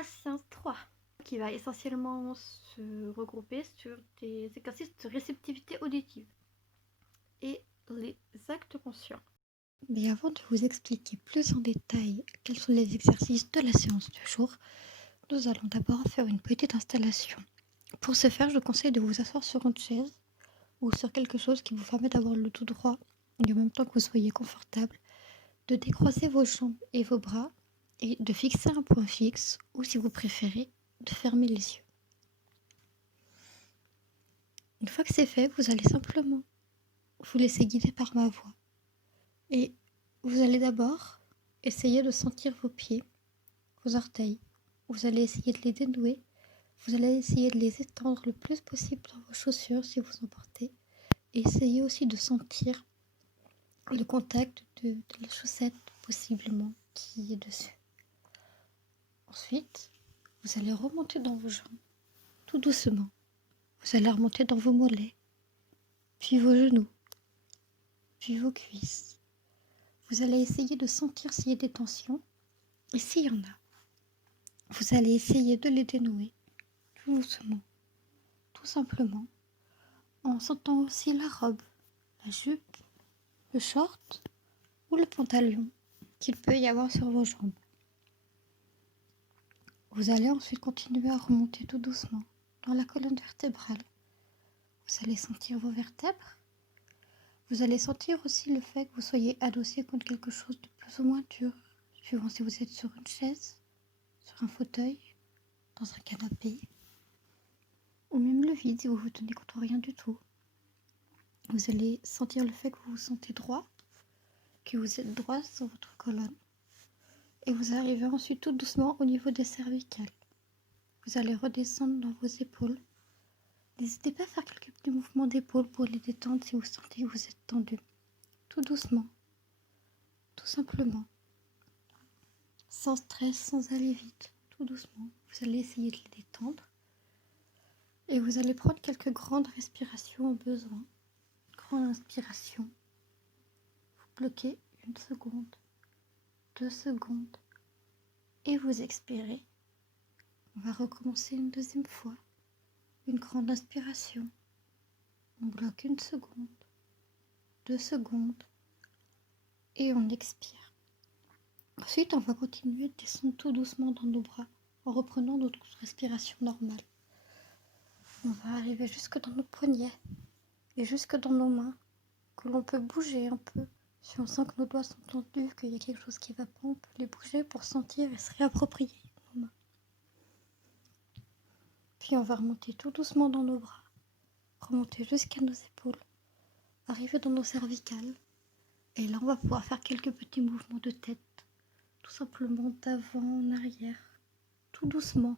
la séance 3 qui va essentiellement se regrouper sur des exercices de réceptivité auditive et les actes conscients. Mais avant de vous expliquer plus en détail quels sont les exercices de la séance du jour, nous allons d'abord faire une petite installation. Pour ce faire, je vous conseille de vous asseoir sur une chaise ou sur quelque chose qui vous permet d'avoir le dos droit et en même temps que vous soyez confortable, de décroiser vos jambes et vos bras et de fixer un point fixe ou si vous préférez, de fermer les yeux. Une fois que c'est fait, vous allez simplement vous laisser guider par ma voix. Et vous allez d'abord essayer de sentir vos pieds, vos orteils. Vous allez essayer de les dénouer. Vous allez essayer de les étendre le plus possible dans vos chaussures si vous en portez. Et essayez aussi de sentir le contact de la chaussette possiblement qui est dessus. Ensuite, vous allez remonter dans vos jambes, tout doucement. Vous allez remonter dans vos mollets, puis vos genoux, puis vos cuisses. Vous allez essayer de sentir s'il y a des tensions, et s'il y en a, vous allez essayer de les dénouer, tout doucement, tout simplement, en sentant aussi la robe, la jupe, le short ou le pantalon qu'il peut y avoir sur vos jambes. Vous allez ensuite continuer à remonter tout doucement dans la colonne vertébrale. Vous allez sentir vos vertèbres. Vous allez sentir aussi le fait que vous soyez adossé contre quelque chose de plus ou moins dur, suivant si vous êtes sur une chaise, sur un fauteuil, dans un canapé, ou même le vide si vous vous tenez contre rien du tout. Vous allez sentir le fait que vous vous sentez droit, que vous êtes droit sur votre colonne. Et vous arrivez ensuite tout doucement au niveau des cervicales. Vous allez redescendre dans vos épaules. N'hésitez pas à faire quelques petits mouvements d'épaule pour les détendre si vous sentez que vous êtes tendu. Tout doucement, tout simplement. Sans stress, sans aller vite, tout doucement. Vous allez essayer de les détendre. Et vous allez prendre quelques grandes respirations au besoin. Grande inspiration. Vous bloquez 1 seconde, 2 secondes. Et vous expirez. On va recommencer une deuxième fois. Une grande inspiration. On bloque 1 seconde, 2 secondes. Et on expire. Ensuite, on va continuer de descendre tout doucement dans nos bras en reprenant notre respiration normale. On va arriver jusque dans nos poignets et jusque dans nos mains, que l'on peut bouger un peu. Si on sent que nos doigts sont tendus, qu'il y a quelque chose qui va pas, on peut les bouger pour sentir et se réapproprier nos mains. Puis on va remonter tout doucement dans nos bras, remonter jusqu'à nos épaules, arriver dans nos cervicales. Et là, on va pouvoir faire quelques petits mouvements de tête, tout simplement d'avant en arrière, tout doucement,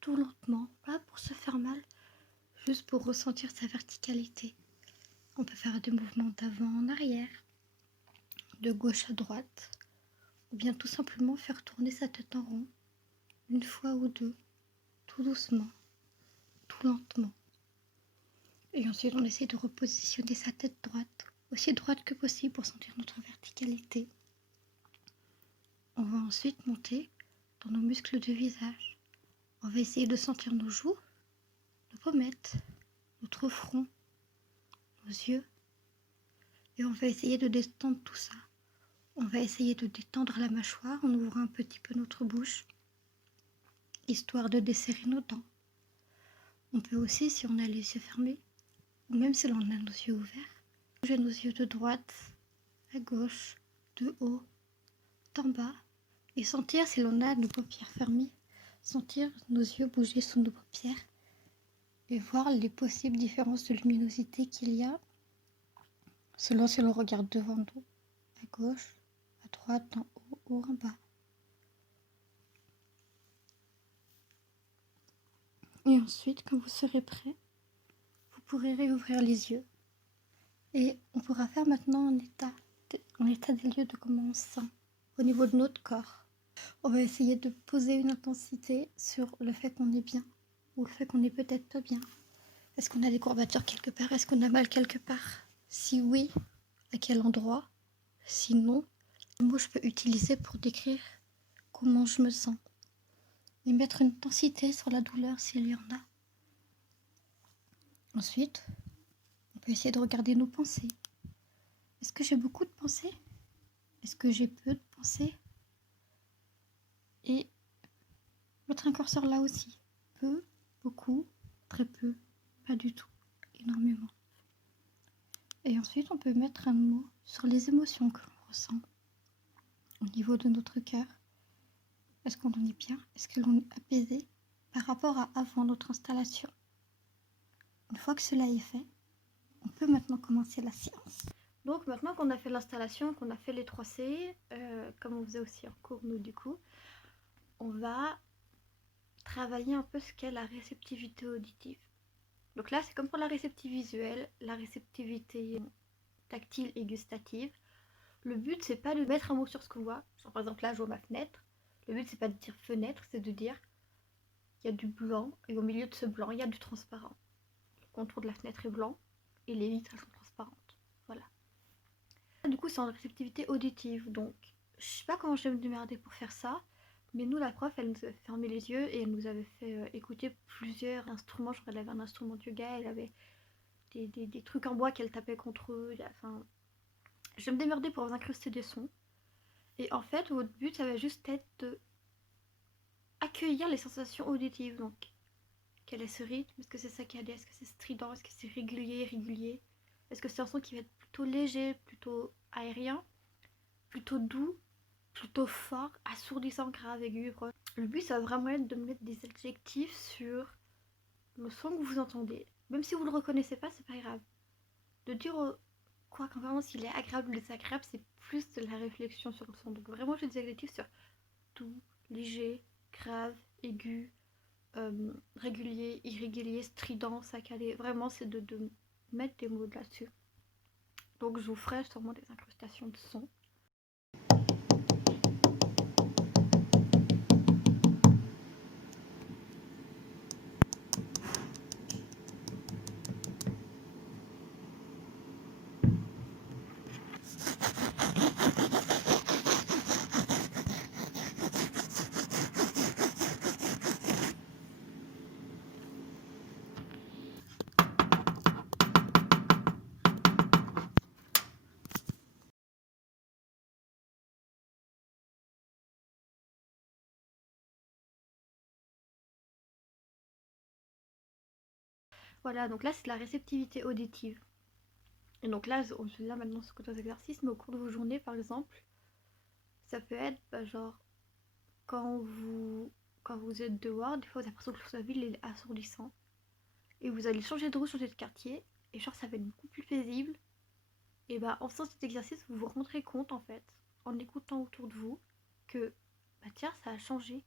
tout lentement, pas pour se faire mal, juste pour ressentir sa verticalité. On peut faire des mouvements d'avant en arrière, de gauche à droite, ou bien tout simplement faire tourner sa tête en rond, 1 fois ou 2, tout doucement, tout lentement. Et ensuite, on essaie de repositionner sa tête droite, aussi droite que possible pour sentir notre verticalité. On va ensuite monter dans nos muscles de visage. On va essayer de sentir nos joues, nos pommettes, notre front, nos yeux. Et on va essayer de détendre tout ça. On va essayer de détendre la mâchoire en ouvrant un petit peu notre bouche, histoire de desserrer nos dents. On peut aussi, si on a les yeux fermés, ou même si l'on a nos yeux ouverts, bouger nos yeux de droite à gauche, de haut, d'en bas, et sentir si l'on a nos paupières fermées, sentir nos yeux bouger sous nos paupières, et voir les possibles différences de luminosité qu'il y a, selon si l'on regarde devant nous, à gauche, à droite, en haut ou en bas. Et ensuite, quand vous serez prêt, vous pourrez réouvrir les yeux. Et on pourra faire maintenant un état des lieux de comment on se sent au niveau de notre corps. On va essayer de poser une intensité sur le fait qu'on est bien ou le fait qu'on est peut-être pas bien. Est-ce qu'on a des courbatures quelque part? Est-ce qu'on a mal quelque part? Si oui, à quel endroit? Sinon, quel mot je peux utiliser pour décrire comment je me sens? et mettre une intensité sur la douleur s'il y en a. Ensuite, on peut essayer de regarder nos pensées. Est-ce que j'ai beaucoup de pensées? Est-ce que j'ai peu de pensées? Et mettre un curseur là aussi. Peu, beaucoup, très peu, pas du tout, énormément. Et ensuite, on peut mettre un mot sur les émotions que l'on ressent au niveau de notre cœur. Est-ce qu'on en est bien? Est-ce que l'on est apaisé par rapport à avant notre installation? Une fois que cela est fait, on peut maintenant commencer la séance. Donc maintenant qu'on a fait l'installation, qu'on a fait les 3C, comme on faisait aussi en cours nous du coup, on va travailler un peu ce qu'est la réceptivité auditive. Donc là c'est comme pour la réceptivité visuelle, la réceptivité tactile et gustative. Le but c'est pas de mettre un mot sur ce qu'on voit, genre, par exemple là je vois ma fenêtre, le but c'est pas de dire fenêtre, c'est de dire il y a du blanc et au milieu de ce blanc il y a du transparent. Le contour de la fenêtre est blanc et les vitres elles sont transparentes. Voilà. Du coup, c'est en réceptivité auditive, donc je sais pas comment je vais me démerder pour faire ça, mais nous, la prof, elle nous avait fermé les yeux et elle nous avait fait écouter plusieurs instruments. Genre, elle avait un instrument de yoga, elle avait des trucs en bois qu'elle tapait contre eux. Enfin, je vais me démerder pour vous incruster des sons. Et en fait, votre but, ça va juste être de accueillir les sensations auditives. Donc, quel est ce rythme? Est-ce que c'est saccadé? Est-ce que c'est strident? Est-ce que c'est régulier? Est-ce que c'est un son qui va être plutôt léger, plutôt aérien, plutôt doux, plutôt fort, assourdissant, grave, aigu? Le but, ça va vraiment être de mettre des adjectifs sur le son que vous entendez. Même si vous le reconnaissez pas, c'est pas grave. De dire quoi quand vraiment s'il est agréable ou désagréable, c'est plus de la réflexion sur le son. Donc vraiment, j'ai des adjectifs sur doux, léger, grave, aigu, régulier, irrégulier, strident, saccadé. Vraiment, c'est de mettre des mots là-dessus. Donc je vous ferai sûrement des incrustations de son. Voilà, donc là c'est la réceptivité auditive. Et donc là maintenant c'est que des exercices, mais au cours de vos journées par exemple, ça peut être genre quand vous êtes dehors, des fois vous avez l'impression que la ville est assourdissant. Et vous allez changer de route, changer de quartier, et genre ça va être beaucoup plus paisible. Et bah en faisant cet exercice, vous vous rendrez compte en fait, en écoutant autour de vous, que bah tiens, ça a changé.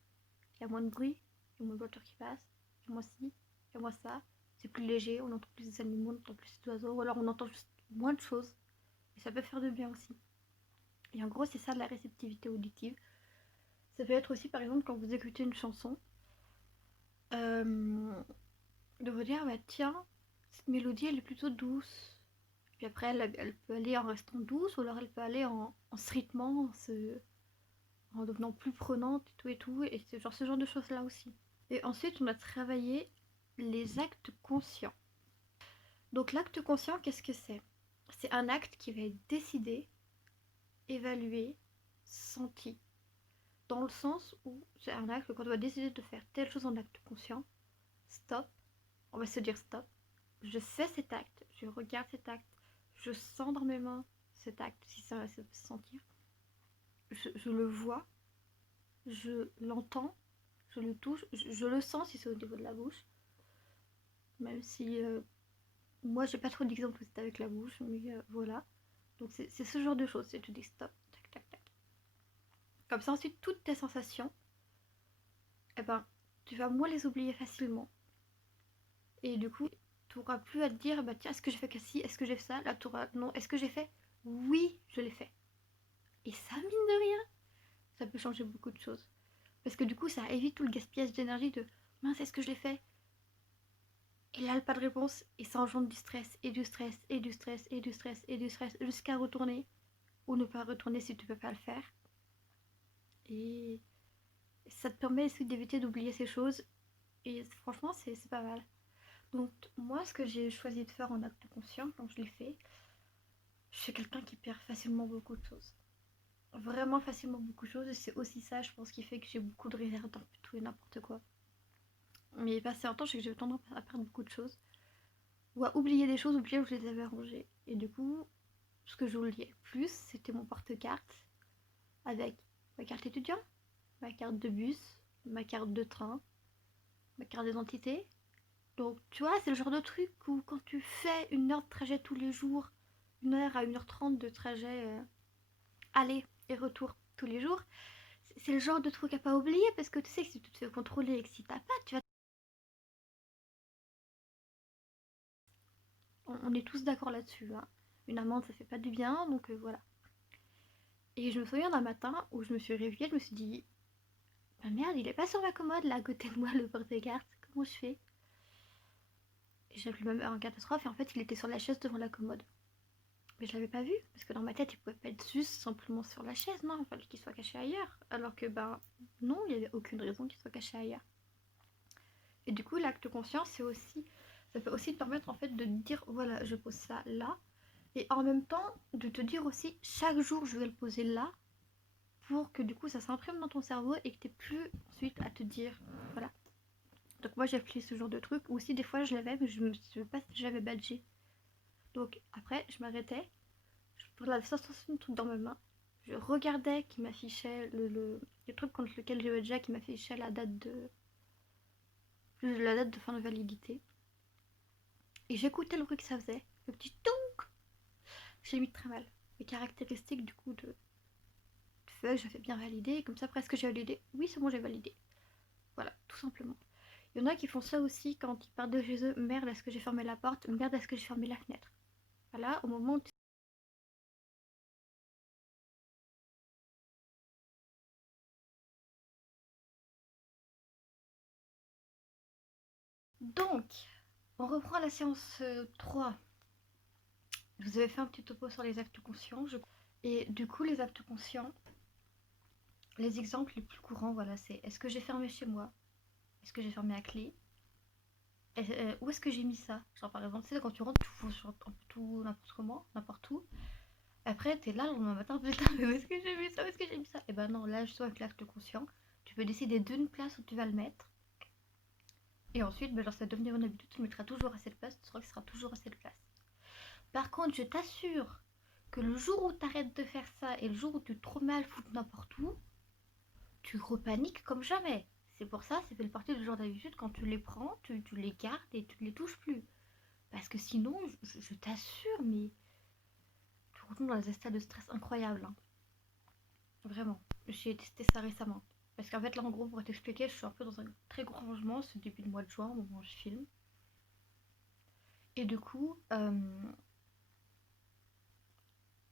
Il y a moins de bruit, il y a moins de voitures qui passent, il y a moins ci, il y a moins ça. C'est plus léger, on entend plus des animaux, on entend plus des oiseaux, ou alors on entend juste moins de choses. Et ça peut faire de bien aussi. Et en gros, c'est ça de la réceptivité auditive. Ça peut être aussi, par exemple, quand vous écoutez une chanson, de vous dire, bah tiens, cette mélodie, elle est plutôt douce. Puis après, elle peut aller en restant douce, ou alors elle peut aller en se rythmant, en devenant plus prenante et tout. Et c'est genre ce genre de choses-là aussi. Et ensuite, on a travaillé les actes conscients. Donc l'acte conscient, qu'est-ce que c'est? C'est un acte qui va être décidé, évalué, senti. Dans le sens où c'est un acte quand on va décider de faire telle chose en acte conscient, stop, on va se dire stop, je fais cet acte, je regarde cet acte, je sens dans mes mains cet acte, si ça peut se sentir, je le vois, je l'entends, je le touche, je le sens si c'est au niveau de la bouche, même si moi j'ai pas trop d'exemples où c'est avec la bouche, mais voilà. Donc c'est ce genre de choses, c'est tu dis stop, tac tac tac. Comme ça ensuite toutes tes sensations, eh ben tu vas moins les oublier facilement. Et du coup, tu n'auras plus à te dire, bah tiens, est-ce que j'ai fait que ci, est-ce que j'ai fait ça? Là, tu auras, non, est-ce que j'ai fait? Oui, je l'ai fait. Et ça, mine de rien, ça peut changer beaucoup de choses. Parce que du coup, ça évite tout le gaspillage d'énergie de, mince, est-ce que je l'ai fait? Et là, pas de réponse, et ça engendre du stress, et du stress, et du stress, et du stress, et du stress, jusqu'à retourner, ou ne pas retourner si tu peux pas le faire. Et Ça te permet aussi d'éviter d'oublier ces choses. Et franchement, c'est pas mal. Donc moi, ce que j'ai choisi de faire en acte conscient, quand je l'ai fait, je suis quelqu'un qui perd facilement beaucoup de choses. Vraiment facilement beaucoup de choses. Et c'est aussi ça, je pense, qui fait que j'ai beaucoup de réserve dans tout et n'importe quoi. Mais passé un temps, je sais que j'ai tendance à perdre beaucoup de choses. Ou à oublier des choses, oublier où je les avais rangées. Et du coup, ce que j'oubliais plus, c'était mon porte-carte avec ma carte étudiant, ma carte de bus, ma carte de train, ma carte d'identité. Donc, tu vois, c'est le genre de truc où quand tu fais 1 heure de trajet tous les jours, 1 heure à 1h30 de trajet aller et retour tous les jours, c'est le genre de truc à pas oublier parce que tu sais que si tu te fais contrôler et que si t'as pas, tu vas... On est tous d'accord là-dessus, hein. Une amende, ça fait pas du bien, donc voilà. Et je me souviens d'un matin où je me suis réveillée, je me suis dit, bah merde, il est pas sur ma commode là à côté de moi le porte-carte, comment je fais? Et j'ai appelé ma mère en catastrophe et en fait il était sur la chaise devant la commode. Mais je l'avais pas vu, parce que dans ma tête il pouvait pas être juste simplement sur la chaise, non, il fallait qu'il soit caché ailleurs. Alors que ben non, il y avait aucune raison qu'il soit caché ailleurs. Et du coup l'acte conscient c'est aussi, ça peut aussi te permettre en fait de te dire voilà je pose ça là, et en même temps de te dire aussi chaque jour je vais le poser là, pour que du coup ça s'imprime dans ton cerveau et que tu n'aies plus ensuite à te dire voilà. Donc moi j'ai appliqué ce genre de truc, ou aussi des fois je l'avais mais je ne sais pas si j'avais badgé. Donc après je m'arrêtais, je prenais la sensation de truc dans ma main, je regardais qui m'affichait le truc contre lequel j'ai badgé, qui m'affichait la date de fin de validité. Et j'écoutais le bruit que ça faisait, le petit tonk. J'ai mis très mal. Les caractéristiques du coup de j'avais bien validé, comme ça presque j'ai validé. Oui c'est bon j'ai validé. Voilà, tout simplement. Il y en a qui font ça aussi quand ils partent de chez eux. Merde, est-ce que j'ai fermé la porte? Merde, est-ce que j'ai fermé la fenêtre? Voilà, au moment où... Donc, on reprend la séance 3. Je vous avais fait un petit topo sur les actes conscients. Et du coup, les actes conscients, les exemples les plus courants, voilà, c'est est-ce que j'ai fermé chez moi? Est-ce que j'ai fermé à clé? Où est-ce que j'ai mis ça? Genre par exemple, tu sais, quand tu rentres, tu fous sur tout, n'importe comment, n'importe où. Après, t'es là le lendemain matin, putain, mais où est-ce que j'ai mis ça? Où est-ce que j'ai mis ça? Et ben non, là, je suis avec l'acte conscient. Tu peux décider d'une place où tu vas le mettre. Et ensuite, ben, genre, ça va devenir une habitude, tu le mettras toujours à cette place, tu sauras que ce sera toujours à cette place. Par contre, je t'assure que le jour où tu arrêtes de faire ça et le jour où tu te remets à le foutre n'importe où, tu repaniques comme jamais. C'est pour ça, ça fait partie du genre d'habitude, quand tu les prends, tu les gardes et tu ne les touches plus. Parce que sinon, je t'assure, mais tu retournes dans des états de stress incroyables, hein. Vraiment. J'ai testé ça récemment. Parce qu'en fait, là, en gros, pour t'expliquer, je suis un peu dans un très gros rangement ce début de mois de juin, au moment où je filme. Et du coup,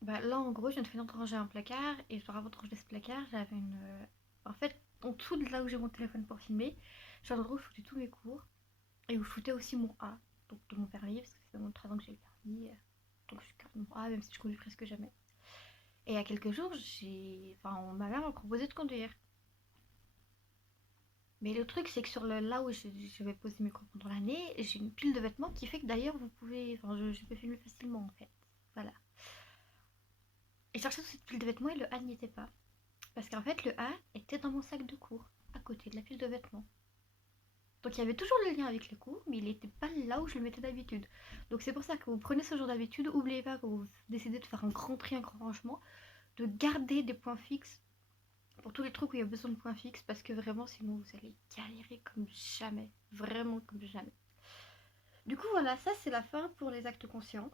bah, là, en gros, je viens de finir de ranger un placard. Et genre, avant de ranger ce placard, j'avais une. En fait, en dessous de là où j'ai mon téléphone pour filmer, j'ai un endroit où je foutais tous mes cours. Et où je foutais aussi mon A, donc de mon permis, parce que c'est dans 3 ans que j'ai le permis. Donc je suis carrément mon A, même si je conduis presque jamais. Et il y a quelques jours, ma mère m'a proposé de conduire. Mais le truc, c'est que sur là où je vais poser mes cours pendant l'année, j'ai une pile de vêtements qui fait que d'ailleurs, vous pouvez. Enfin, je peux filmer facilement en fait. Voilà. Et chercher toute cette pile de vêtements et le A n'y était pas. Parce qu'en fait, le A était dans mon sac de cours, à côté de la pile de vêtements. Donc il y avait toujours le lien avec les cours, mais il n'était pas là où je le mettais d'habitude. Donc c'est pour ça que vous prenez ce genre d'habitude, n'oubliez pas quand vous décidez de faire un grand tri, un grand rangement, de garder des points fixes pour tous les trucs où il y a besoin de points fixes, parce que vraiment sinon vous allez galérer comme jamais, vraiment comme jamais. Du coup voilà, ça c'est la fin pour les actes conscients.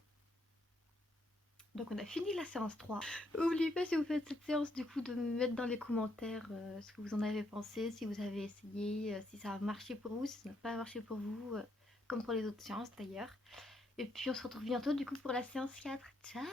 Donc on a fini la séance 3. N'oubliez pas si vous faites cette séance du coup de me mettre dans les commentaires ce que vous en avez pensé, si vous avez essayé, si ça a marché pour vous, si ça n'a pas marché pour vous, comme pour les autres séances d'ailleurs. Et puis on se retrouve bientôt du coup pour la séance 4. Ciao!